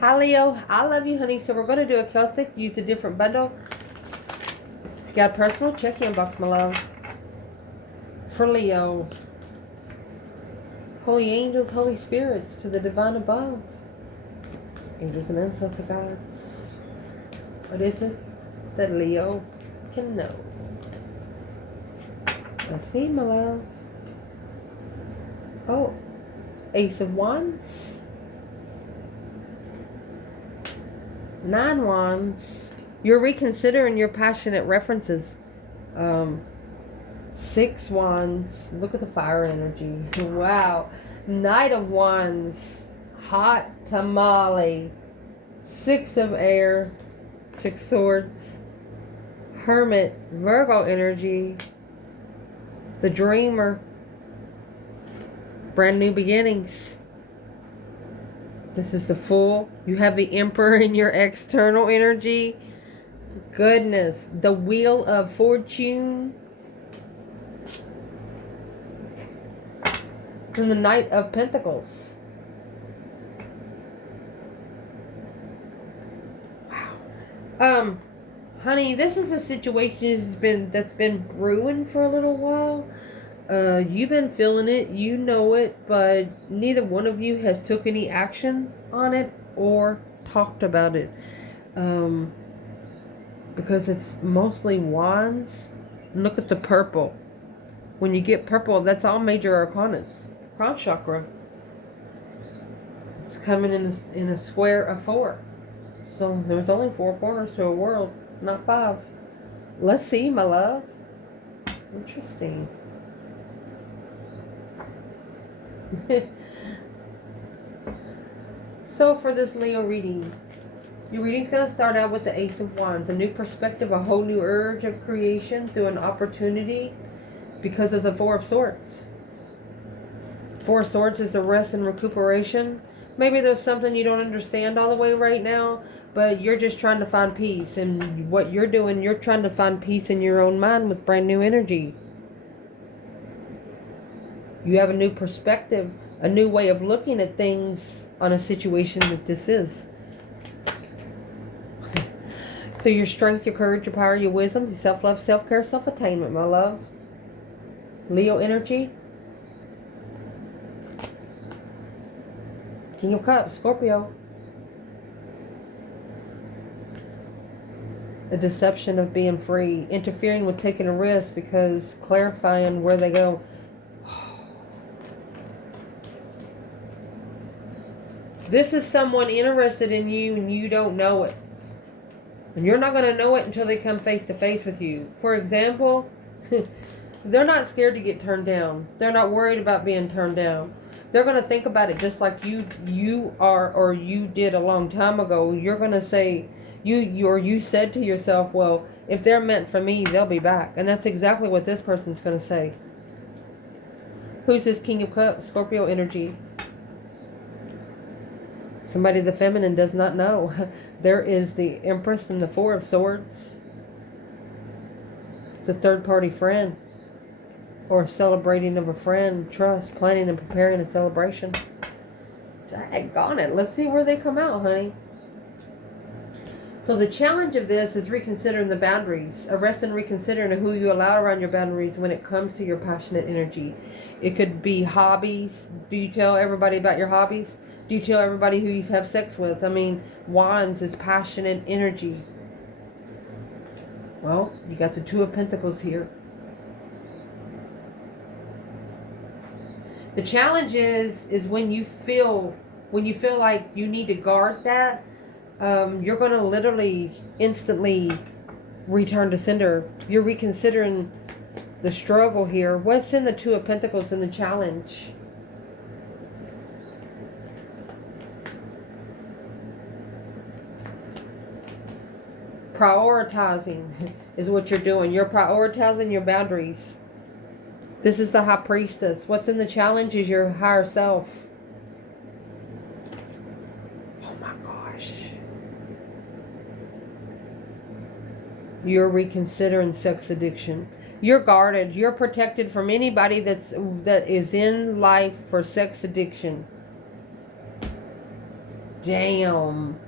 Hi Leo, I love you, honey. So we're going to do a Celtic, use a different bundle. If you got a personal, check your inbox, my love. For Leo. Holy angels, holy spirits, to the divine above. Angels and ancestor gods. What is it that Leo can know? Let's see, my love. Oh, Ace of Wands. 9 Wands. You're reconsidering your passionate references. 6 Wands. Look at the fire energy. Wow. Knight of Wands. Hot tamale. 6 of air. 6 swords. Hermit. Virgo energy. The dreamer. Brand new beginnings. This is the Fool. You have the Emperor in your external energy. Goodness. The Wheel of Fortune. And the Knight of Pentacles. Wow. Honey, this is a situation that's been brewing for a little while. You've been feeling it, you know it, but neither one of you has took any action on it or talked about it. Because it's mostly wands. Look at the purple. When you get purple, that's all major arcanas. Crown chakra. It's coming in a square of 4. So there's only 4 corners to a world, not 5. Let's see, my love. Interesting. So for this Leo reading, your reading's going to start out with the Ace of Wands, a new perspective, a whole new urge of creation through an opportunity because of the 4 of Swords. 4 of Swords is a rest and recuperation. Maybe there's something you don't understand all the way right now, but you're just trying to find peace. And what you're doing, you're trying to find peace in your own mind with brand new energy. You have a new perspective, a new way of looking at things on a situation that this is. Through your strength, your courage, your power, your wisdom, your self-love, self-care, self-attainment, my love. Leo energy. King of Cups, Scorpio. The deception of being free. Interfering with taking a risk because clarifying where they go. This is someone interested in you and you don't know it. And you're not going to know it until they come face to face with you. For example, they're not scared to get turned down. They're not worried about being turned down. They're going to think about it just like you are, or you did a long time ago. You're going to say, you said to yourself, well, if they're meant for me, they'll be back. And that's exactly what this person's going to say. Who's this King of Cups? Scorpio energy. Somebody the feminine does not know. There is the Empress and the 4 of Swords. The third party friend. Or celebrating of a friend. Trust. Planning and preparing a celebration. Daggone it. Let's see where they come out, honey. So the challenge of this is reconsidering the boundaries. Arrest and reconsidering who you allow around your boundaries when it comes to your passionate energy. It could be hobbies. Do you tell everybody about your hobbies? Do you tell everybody who you have sex with? I mean, Wands is passionate energy. Well, you got the 2 of Pentacles here. The challenge is when you feel like you need to guard that, you're going to literally instantly return to sender. You're reconsidering the struggle here. What's in the 2 of Pentacles in the challenge? Prioritizing is what you're doing. You're prioritizing your boundaries. This is the High Priestess. What's in the challenge is your higher self. Oh my gosh. You're reconsidering sex addiction. You're guarded. You're protected from anybody that is in life for sex addiction. damn.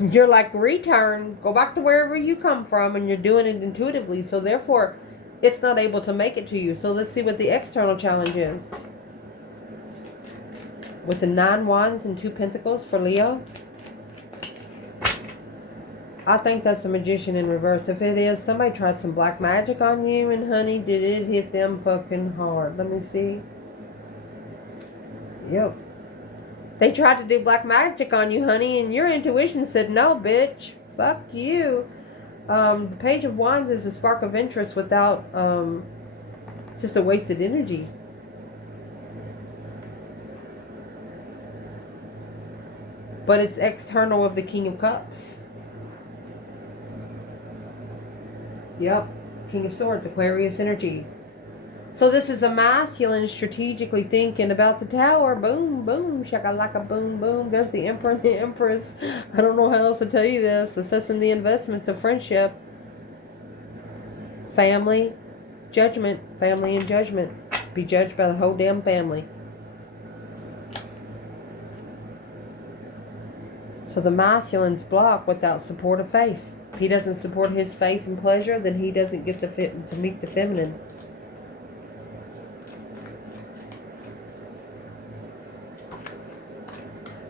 You're like, return, go back to wherever you come from, and you're doing it intuitively. So therefore, it's not able to make it to you. So let's see what the external challenge is. With the 9 wands and 2 pentacles for Leo. I think that's the Magician in reverse. If it is, somebody tried some black magic on you, and honey, did it hit them fucking hard. Let me see. Yep. They tried to do black magic on you, honey, and your intuition said, no, bitch. Fuck you. The Page of Wands is a spark of interest without just a wasted energy. But it's external of the King of Cups. Yep. King of Swords, Aquarius energy. So this is a masculine strategically thinking about the Tower. Boom, boom, shakalaka, boom, boom. There's the Emperor and the Empress. I don't know how else to tell you this. Assessing the investments of friendship. Family, judgment. Family and judgment. Be judged by the whole damn family. So the masculine's blocked without support of faith. If he doesn't support his faith and pleasure, then he doesn't get to meet the feminine.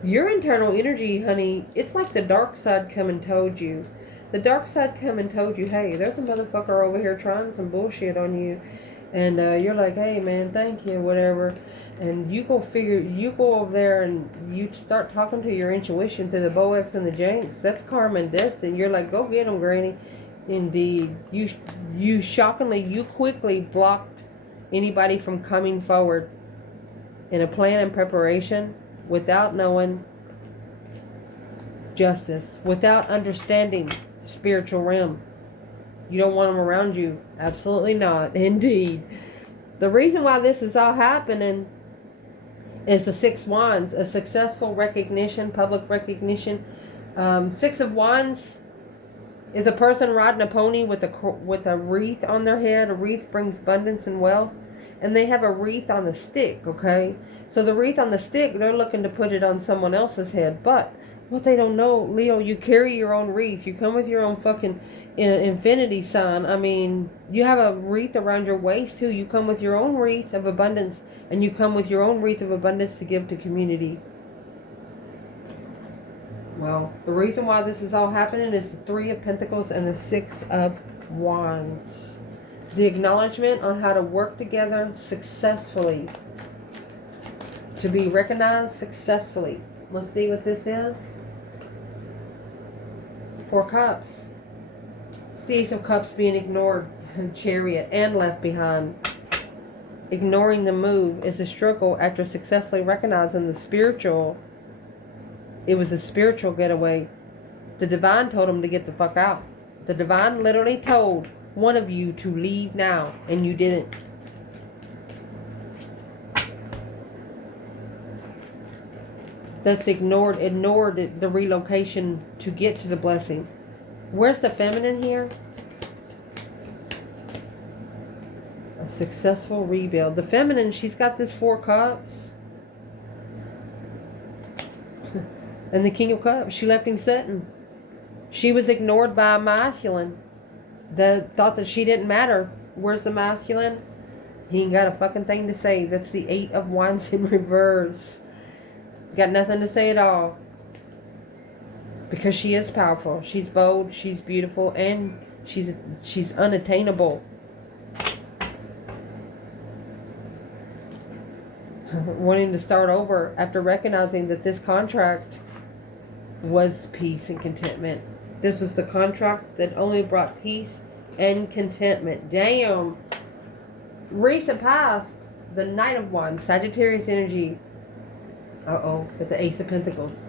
Your internal energy, honey, it's like the dark side come and told you. The dark side come and told you, hey, there's a motherfucker over here trying some bullshit on you. And you're like, hey, man, thank you, whatever. And you go over there and you start talking to your intuition through the Boex and the Janks. That's karma and destiny. You're like, go get them, Granny. Indeed. You shockingly, you quickly blocked anybody from coming forward in a plan and preparation without knowing justice, without understanding spiritual realm. You don't want them around you. Absolutely not. Indeed. The reason why this is all happening is the 6 wands, a successful recognition, public recognition. 6 of wands is a person riding a pony with a wreath on their head. A wreath brings abundance and wealth. And they have a wreath on a stick, okay? So the wreath on the stick, they're looking to put it on someone else's head. But what they don't know, Leo, you carry your own wreath. You come with your own fucking infinity sign. I mean, you have a wreath around your waist too. You come with your own wreath of abundance. And you come with your own wreath of abundance to give to community. Well, the reason why this is all happening is the 3 of Pentacles and the 6 of Wands. The acknowledgement on how to work together successfully. To be recognized successfully. Let's see what this is. 4 Cups. It's the Ace of Cups being ignored. Chariot and left behind. Ignoring the move is a struggle after successfully recognizing the spiritual. It was a spiritual getaway. The divine told him to get the fuck out. The divine literally told one of you to leave now, and you didn't. That's ignored the relocation to get to the blessing. Where's the feminine here? A successful rebuild. The feminine, she's got this 4 Cups. And the King of Cups, she left him sitting. She was ignored by a masculine that thought that she didn't matter. Where's the masculine? He ain't got a fucking thing to say. That's the 8 of Wands in reverse. Got nothing to say at all. Because she is powerful. She's bold. She's beautiful. And she's unattainable. Wanting to start over after recognizing that this contract was peace and contentment. This was the contract that only brought peace and contentment. Damn. Recent past, the Knight of Wands, Sagittarius energy. Uh-oh, with the Ace of Pentacles.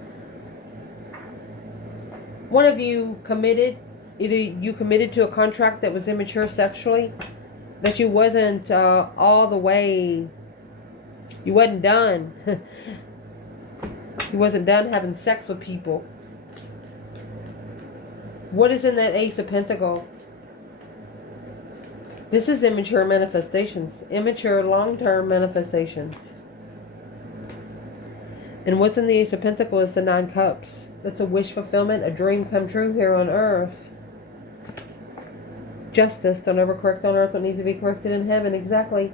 One of you committed, either you committed to a contract that was immature sexually, that you wasn't all the way, you wasn't done. You wasn't done having sex with people. What is in that Ace of Pentacles? This is immature manifestations. Immature long-term manifestations. And what's in the Ace of Pentacles is the 9 Cups. It's a wish fulfillment, a dream come true here on earth. Justice. Don't ever correct on earth what needs to be corrected in heaven. Exactly.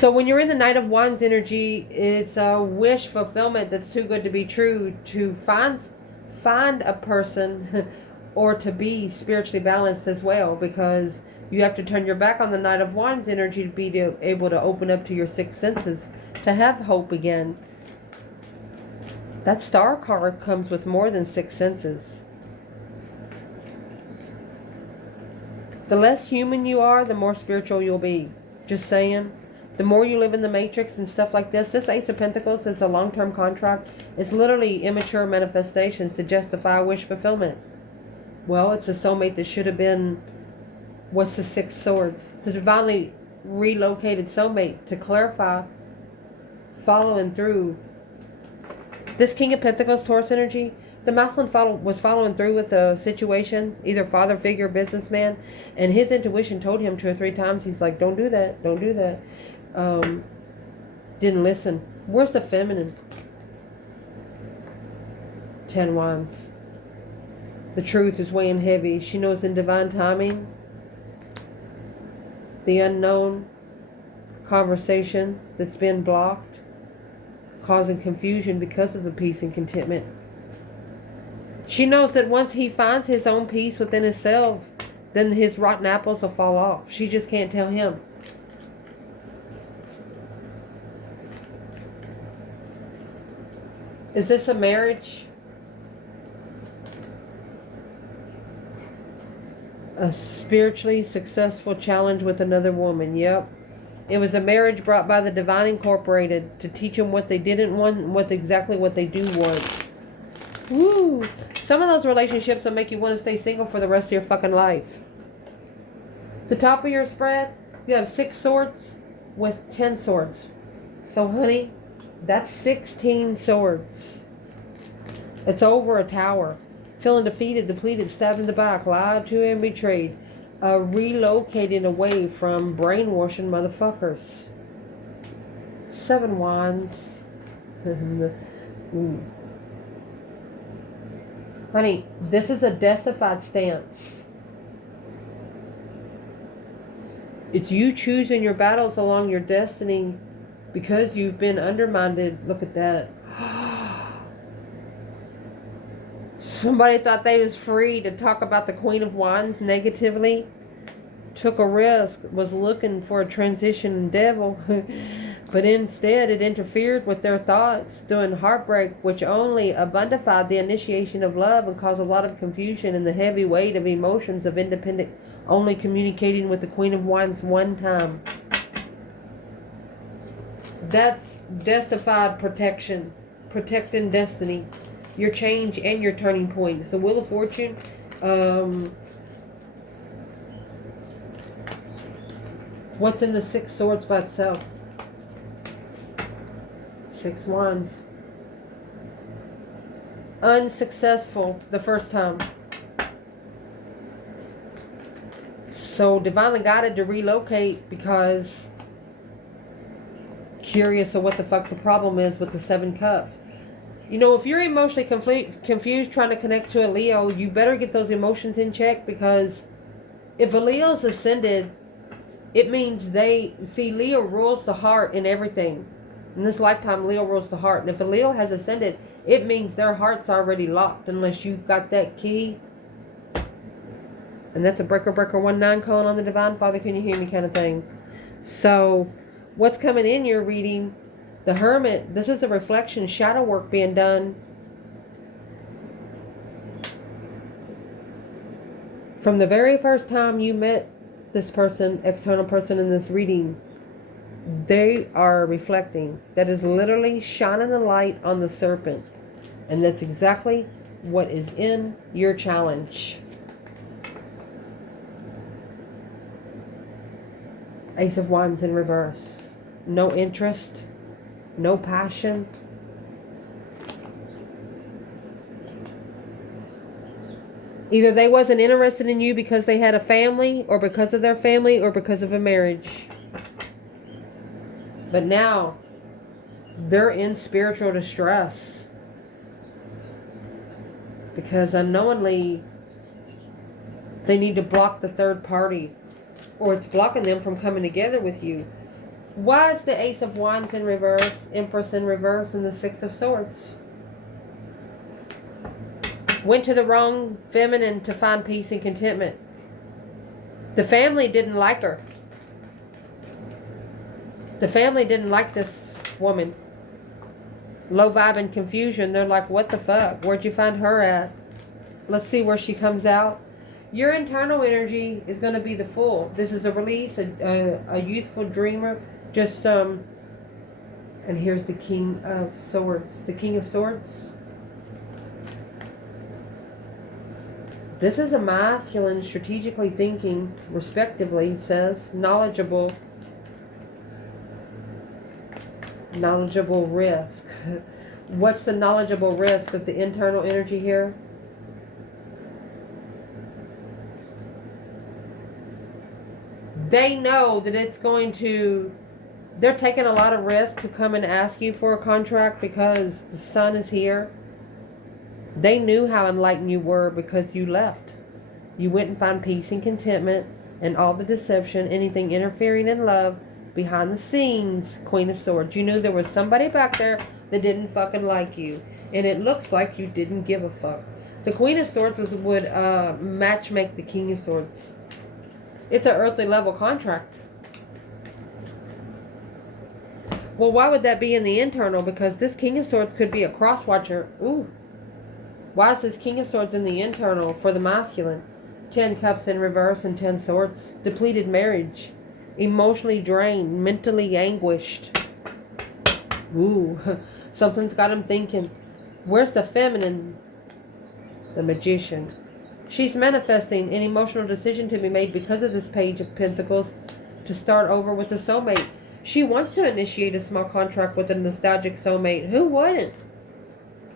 So when you're in the Knight of Wands energy, it's a wish fulfillment that's too good to be true, to find a person or to be spiritually balanced as well, because you have to turn your back on the Knight of Wands energy to be able to open up to your 6 senses, to have hope again. That Star card comes with more than 6 senses. The less human you are, the more spiritual you'll be. Just saying. The more you live in the matrix and stuff like this. This Ace of Pentacles is a long-term contract. It's literally immature manifestations to justify wish fulfillment. Well, it's a soulmate that should have been, what's the 6 swords? It's a divinely relocated soulmate. To clarify, following through. This King of Pentacles, Taurus energy, the masculine was following through with the situation, either father figure, businessman, and his intuition told him 2 or 3 times, he's like, don't do that, don't do that. Didn't listen. Where's the feminine? 10 Wands. The truth is weighing heavy. She knows in divine timing, the unknown conversation that's been blocked, causing confusion because of the peace and contentment. She knows that once he finds his own peace within himself, then his rotten apples will fall off. She just can't tell him. Is this a marriage? A spiritually successful challenge with another woman. Yep. It was a marriage brought by the Divine Incorporated to teach them what they didn't want and exactly what they do want. Woo! Some of those relationships will make you want to stay single for the rest of your fucking life. The top of your spread, you have 6 swords with 10 swords. So, honey, that's 16 swords. It's over a tower. Feeling defeated, depleted, stabbed in the back, lied to and betrayed. Relocating away from brainwashing motherfuckers. 7 Wands. Honey, this is a justified stance. It's you choosing your battles along your destiny because you've been undermined. Look at that. Somebody thought they was free to talk about the Queen of Wands negatively. Took a risk. Was looking for a transition devil. But instead it interfered with their thoughts, doing heartbreak, which only abundified the initiation of love and caused a lot of confusion and the heavy weight of emotions of independent, only communicating with the Queen of Wands one time. That's justified protection. Protecting destiny. Your change and your turning points. The Wheel of Fortune. What's in the 6 swords by itself? 6 Wands. Unsuccessful the first time. So divinely guided to relocate because curious of what the fuck the problem is with the 7 Cups. You know, if you're emotionally confused trying to connect to a Leo, you better get those emotions in check, because if a Leo's ascended, it means Leo rules the heart in everything. In this lifetime, Leo rules the heart. And if a Leo has ascended, it means their heart's already locked unless you got that key. And that's a breaker 19 calling on the Divine Father, can you hear me kind of thing. So what's coming in your reading? The Hermit, this is a reflection, shadow work being done. From the very first time you met this person, external person in this reading, they are reflecting. That is literally shining a light on the serpent. And that's exactly what is in your challenge. Ace of Wands in reverse. No interest. No passion. Either they wasn't interested in you because they had a family, or because of their family, or because of a marriage. But now they're in spiritual distress because unknowingly they need to block the third party, or it's blocking them from coming together with you. Why is the Ace of Wands in reverse, Empress in reverse, and the Six of Swords? Went to the wrong feminine to find peace and contentment. The family didn't like her. The family didn't like this woman. Low vibe and confusion. They're like, what the fuck? Where'd you find her at? Let's see where she comes out. Your internal energy is going to be the Fool. This is a release, a youthful dreamer. Just, and here's the King of Swords. The King of Swords. This is a masculine, strategically thinking, respectively, says, knowledgeable risk. What's the knowledgeable risk of the internal energy here? They know that it's going to, they're taking a lot of risk to come and ask you for a contract because the sun is here. They knew how enlightened you were because you left. You went and found peace and contentment and all the deception, anything interfering in love, behind the scenes, Queen of Swords. You knew there was somebody back there that didn't fucking like you. And it looks like you didn't give a fuck. The Queen of Swords would match make the King of Swords. It's an earthly level contract. Well, why would that be in the internal? Because this King of Swords could be a cross watcher. Ooh. Why is this King of Swords in the internal for the masculine? 10 cups in reverse and 10 swords. Depleted marriage. Emotionally drained. Mentally anguished. Ooh. Something's got him thinking. Where's the feminine? The Magician. She's manifesting an emotional decision to be made because of this Page of Pentacles to start over with a soulmate. She wants to initiate a small contract with a nostalgic soulmate. Who wouldn't?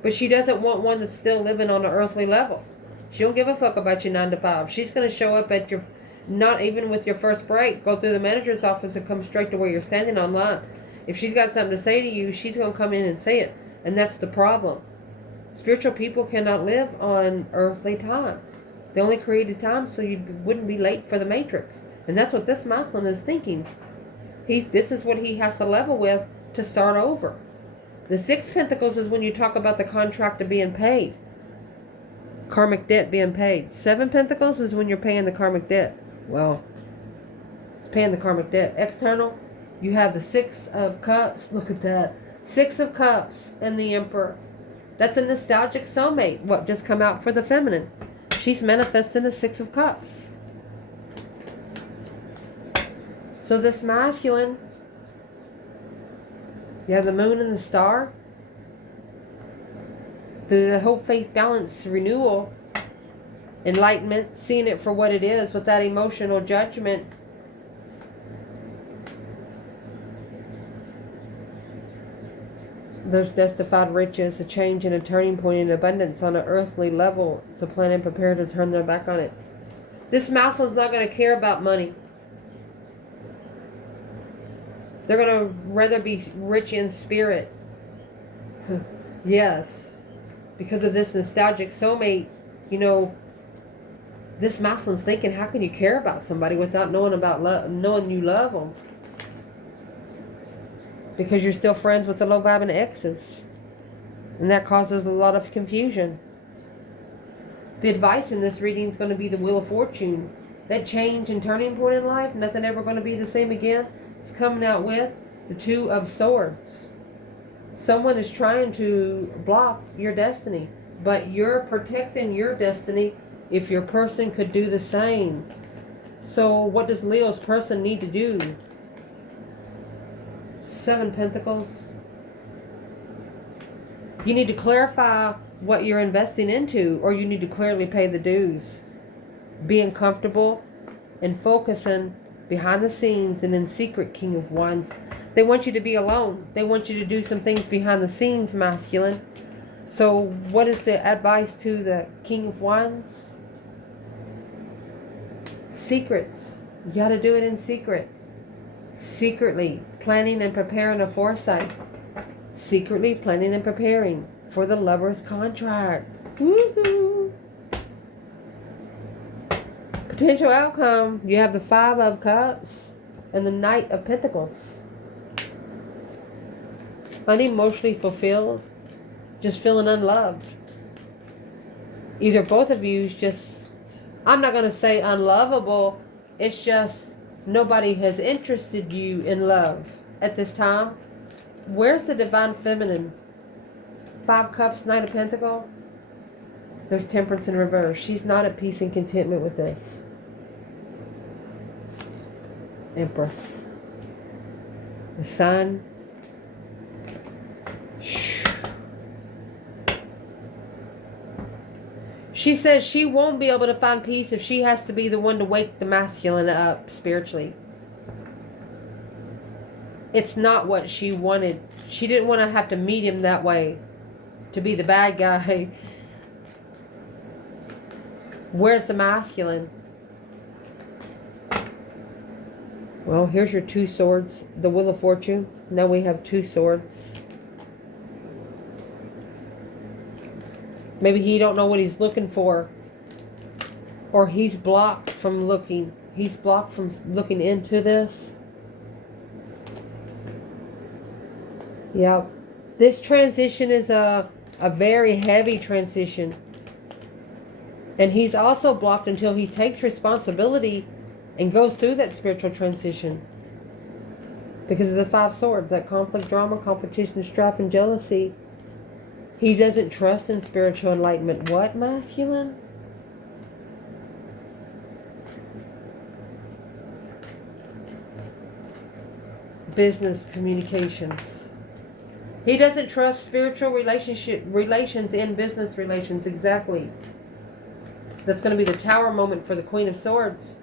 But she doesn't want one that's still living on an earthly level. She don't give a fuck about your 9 to 5. She's going to show up at your, not even with your first break, go through the manager's office and come straight to where you're standing online. If she's got something to say to you, she's going to come in and say it. And that's the problem. Spiritual people cannot live on earthly time. They only created time so you wouldn't be late for the matrix. And that's what this masculine is thinking. This is what he has to level with to start over. The 6 Pentacles is when you talk about the contract of being paid. Karmic debt being paid. 7 Pentacles is when you're paying the karmic debt. Well, it's paying the karmic debt. External, you have the 6 of Cups. Look at that. 6 of Cups and the Emperor. That's a nostalgic soulmate. What just come out for the feminine? She's manifesting the 6 of Cups. So this masculine, you have the moon and the star. The hope, faith, balance, renewal, enlightenment, seeing it for what it is with that emotional judgment. There's justified riches, a change and a turning point in abundance on an earthly level to plan and prepare to turn their back on it. This masculine's not going to care about money. They're going to rather be rich in spirit. Yes. Because of this nostalgic soulmate, you know, this masculine's thinking, how can you care about somebody without knowing about love, knowing you love them? Because you're still friends with the low vibing exes. And that causes a lot of confusion. The advice in this reading is going to be the Wheel of Fortune. That change and turning point in life, nothing ever going to be the same again. It's coming out with the 2 of Swords. Someone is trying to block your destiny. But you're protecting your destiny if your person could do the same. So what does Leo's person need to do? 7 Pentacles. You need to clarify what you're investing into, or you need to clearly pay the dues. Being comfortable and focusing behind the scenes and in secret, King of Wands. They want you to be alone. They want you to do some things behind the scenes, masculine. So what is the advice to the King of Wands? Secrets. You got to do it in secret. Secretly. planning and preparing a foresight. Secretly planning and preparing for the Lover's contract. Woohoo! Potential outcome. You have the Five of Cups and the Knight of Pentacles. Unemotionally fulfilled. Just feeling unloved. Either both of you is just, I'm not going to say unlovable. It's just nobody has interested you in love at this time. Where's the Divine Feminine? Five Cups, Knight of Pentacles. There's Temperance in reverse. She's not at peace and contentment with this. Empress. The Sun. She says she won't be able to find peace if she has to be the one to wake the masculine up spiritually. It's not what she wanted. She didn't want to have to meet him that way, to be the bad guy. Where's the masculine? Well, here's your two swords. The Wheel of Fortune. Now we have two swords. Maybe he don't know what he's looking for. Or he's blocked from looking. He's blocked from looking into this. Yep. This transition is a very heavy transition. And he's also blocked until he takes responsibility and goes through that spiritual transition. Because of the Five Swords. That conflict, drama, competition, strife, and jealousy. He doesn't trust in spiritual enlightenment. What, masculine? Business communications. He doesn't trust spiritual relations in business relations. Exactly. That's going to be the Tower moment for the Queen of Swords.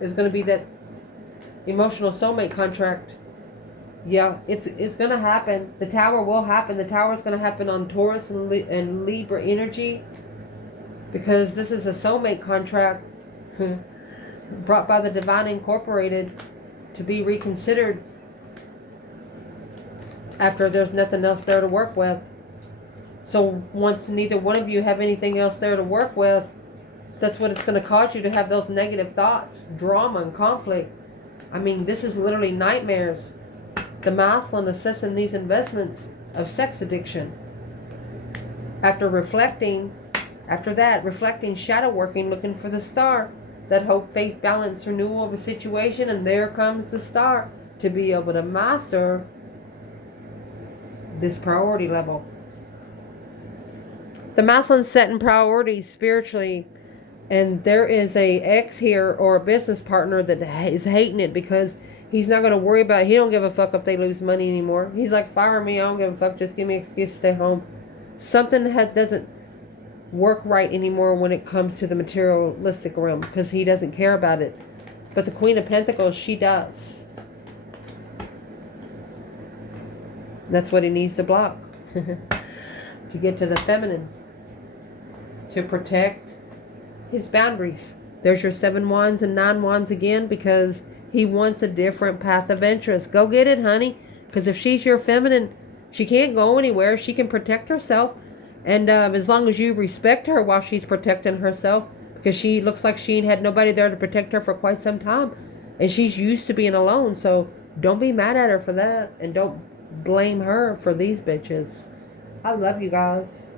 Is going to be that emotional soulmate contract. Yeah, it's going to happen. The Tower will happen. The Tower is going to happen on Taurus and Libra energy. Because this is a soulmate contract brought by the Divine Incorporated to be reconsidered after there's nothing else there to work with. So once neither one of you have anything else there to work with, that's what it's going to cause you to have those negative thoughts, drama and conflict. I mean, this is literally nightmares. The masculine assessing these investments of sex addiction. After that, reflecting, shadow working, looking for the star. That hope, faith, balance, renewal of a situation. And there comes the star to be able to master this priority level. The masculine setting priorities spiritually. And there is a ex here or a business partner that is hating it because he's not going to worry about it. He don't give a fuck if they lose money anymore. He's like, fire me, I don't give a fuck. Just give me an excuse to stay home. Something that doesn't work right anymore when it comes to the materialistic realm because he doesn't care about it. But the Queen of Pentacles, she does. That's what he needs to block. To get to the feminine. To protect his boundaries. There's your 7 wands and 9 wands again because he wants a different path of interest. Go get it, honey. Because if she's your feminine, she can't go anywhere. She can protect herself. And as long as you respect her while she's protecting herself, because she looks like she ain't had nobody there to protect her for quite some time. And she's used to being alone. So don't be mad at her for that. And don't blame her for these bitches. I love you guys.